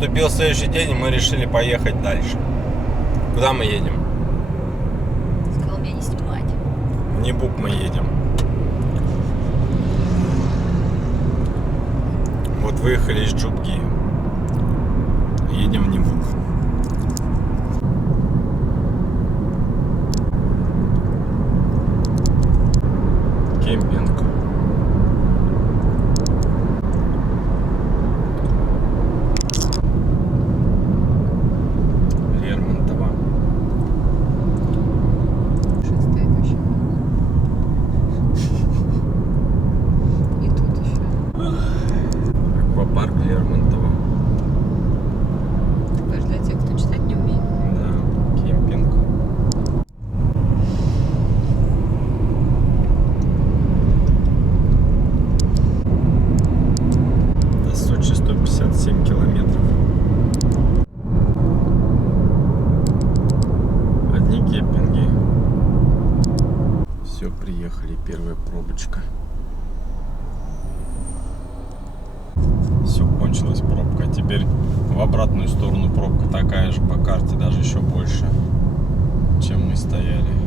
наступил следующий день, и мы решили поехать дальше. Куда мы едем? Сказал меня не снимать. В Небук мы едем. Вот выехали из Джубги. Едем в Небук. Кемпинг. Лермонтова. Что стоит вообще? И тут еще. Аквапарк Лермонтова. Ты говоришь, для тех, кто читать не умеет. Да, кемпинг. До Сочи 157 километров. Одни кемпинги. Все, приехали, первая пробочка. Все, кончилась пробка. Теперь в обратную сторону пробка такая же по карте, даже еще больше, чем мы стояли.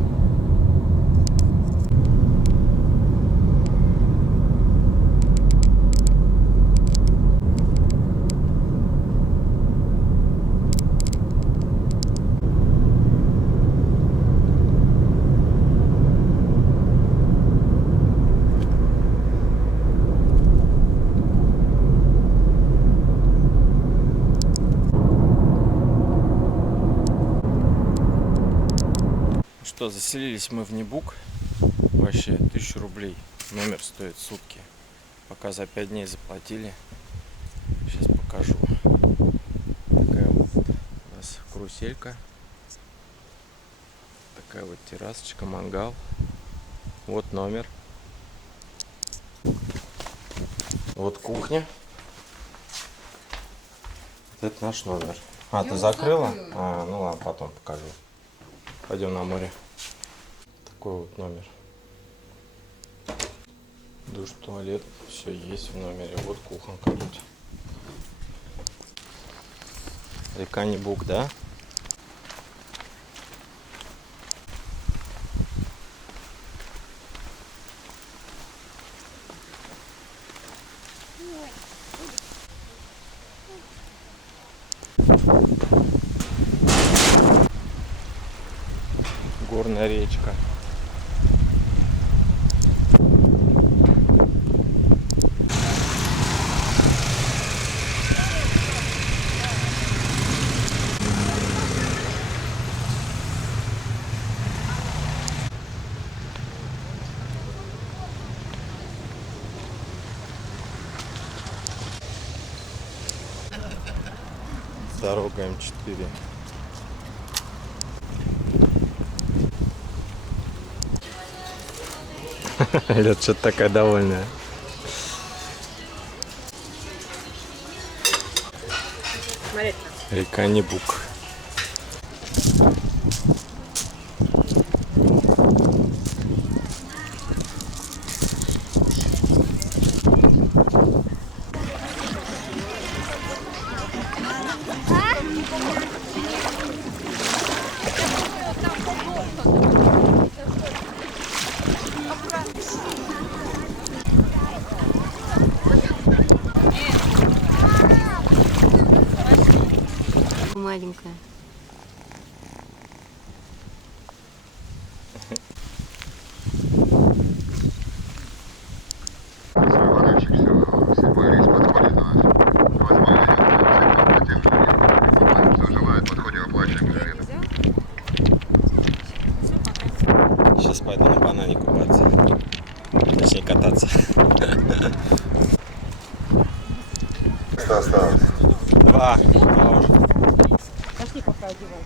Что, заселились мы в Небук. Вообще 1000 рублей номер стоит в сутки. Пока за 5 дней заплатили. Сейчас покажу. Такая вот у нас каруселька. Такая вот террасочка, мангал. Вот номер. Вот кухня. Вот это наш номер. А, ты закрыла? А, ну ладно, потом покажу. Пойдем на море. Такой вот номер. Душ, туалет, все есть в номере. Вот кухонка тут. Река Небук, да? Горная речка. Дорога М4. Лёд что-то такая довольная. Смотри. Река Небук. Маленькая. Вагончик, все, 7-й рейс подходит у нас. 8-й едет, кто желает, подходим, оплачиваем билеты. Сейчас пойду на банане купаться. Точнее кататься. Что осталось? Два уже. Пошли пока одевай.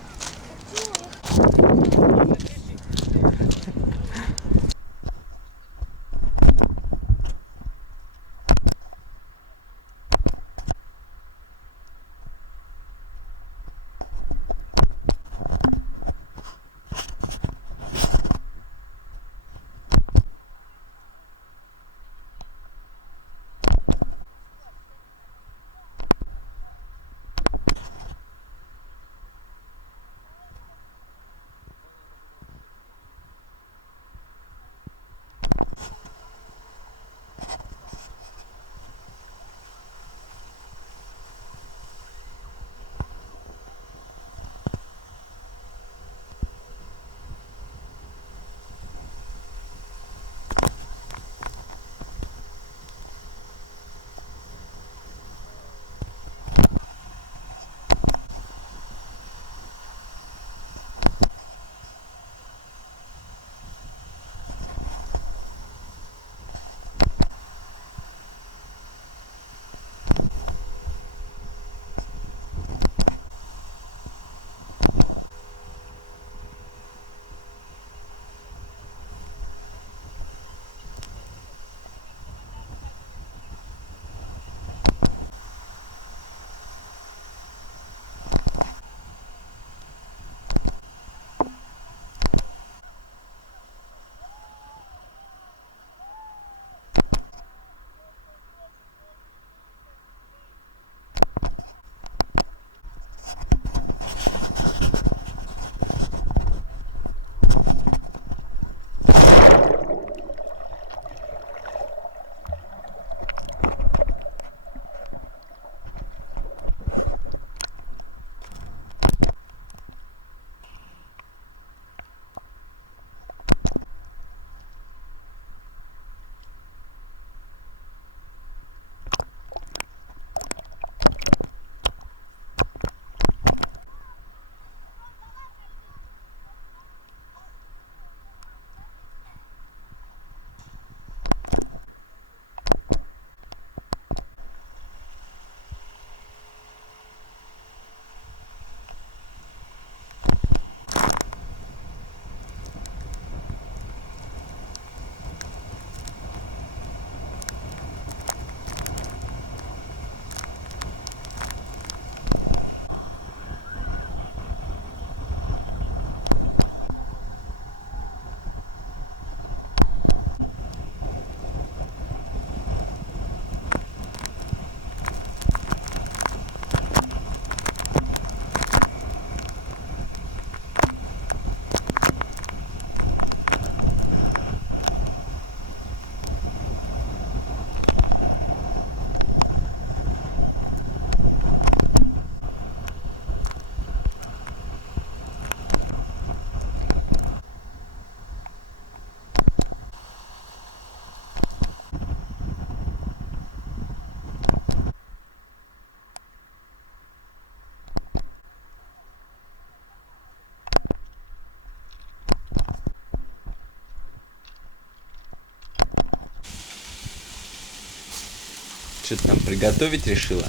Что ты там приготовить решила?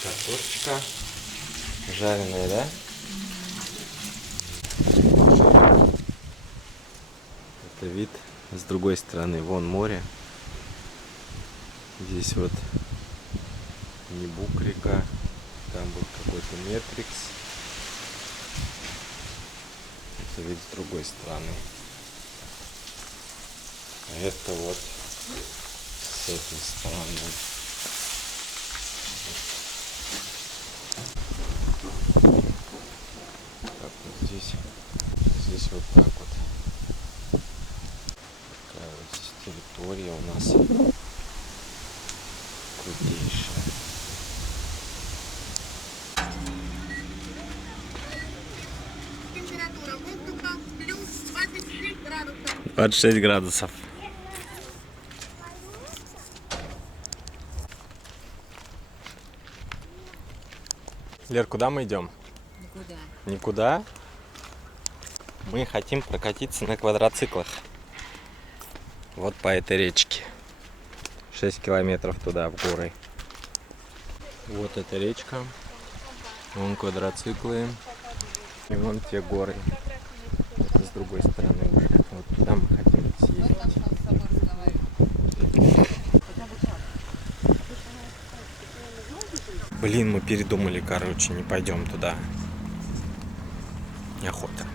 Картошечка жареная, да? Это вид с другой стороны. Вон море. Здесь вот Небук река. Там был какой-то Метрикс. Это вид с другой стороны. А это вот с этой стороны. Так вот здесь вот так вот. Такая вот здесь территория у нас крутейшая. Температура воздуха плюс 26 градусов. 26 градусов. Лер, куда мы идем? Никуда. Никуда. Мы хотим прокатиться на квадроциклах. Вот по этой речке. 6 километров туда, в горы. Вот эта речка. Вон квадроциклы. И вон те горы. Это с другой стороны уже. Вот туда мы хотим съездить. Блин, мы передумали, короче, не пойдем туда. Неохота.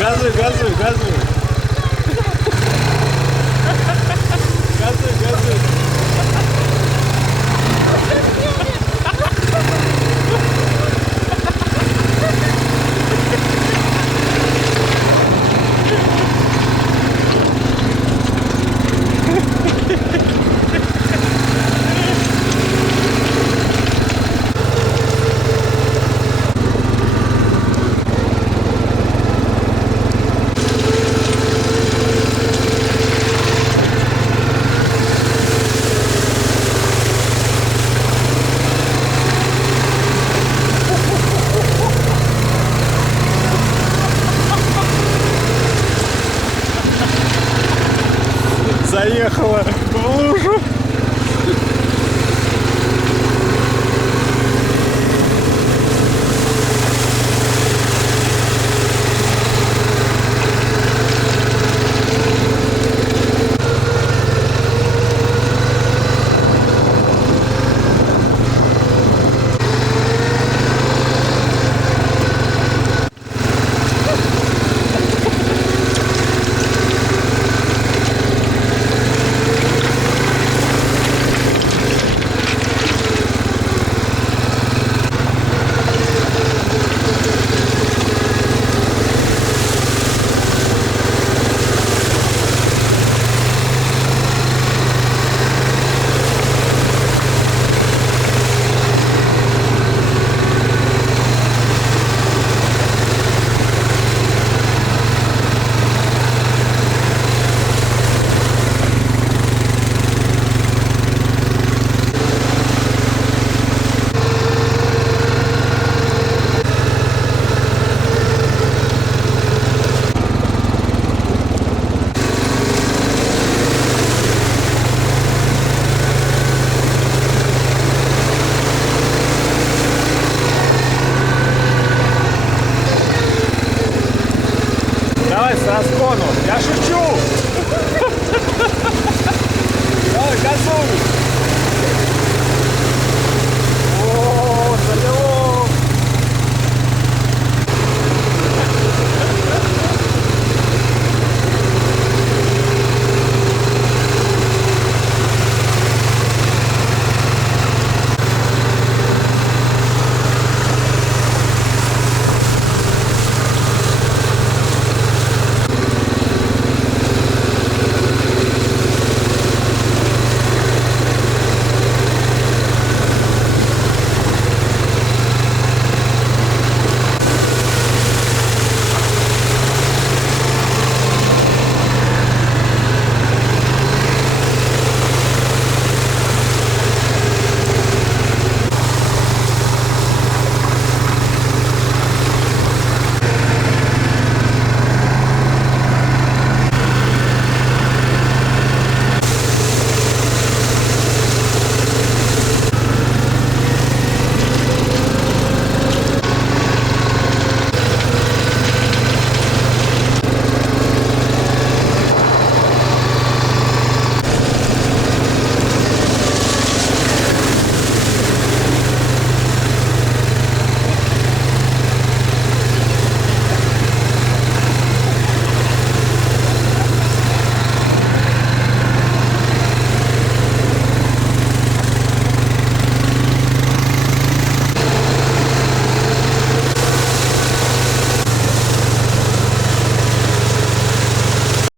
Газуй, газуй, газуй. Газуй, газуй. Заехала в лужу.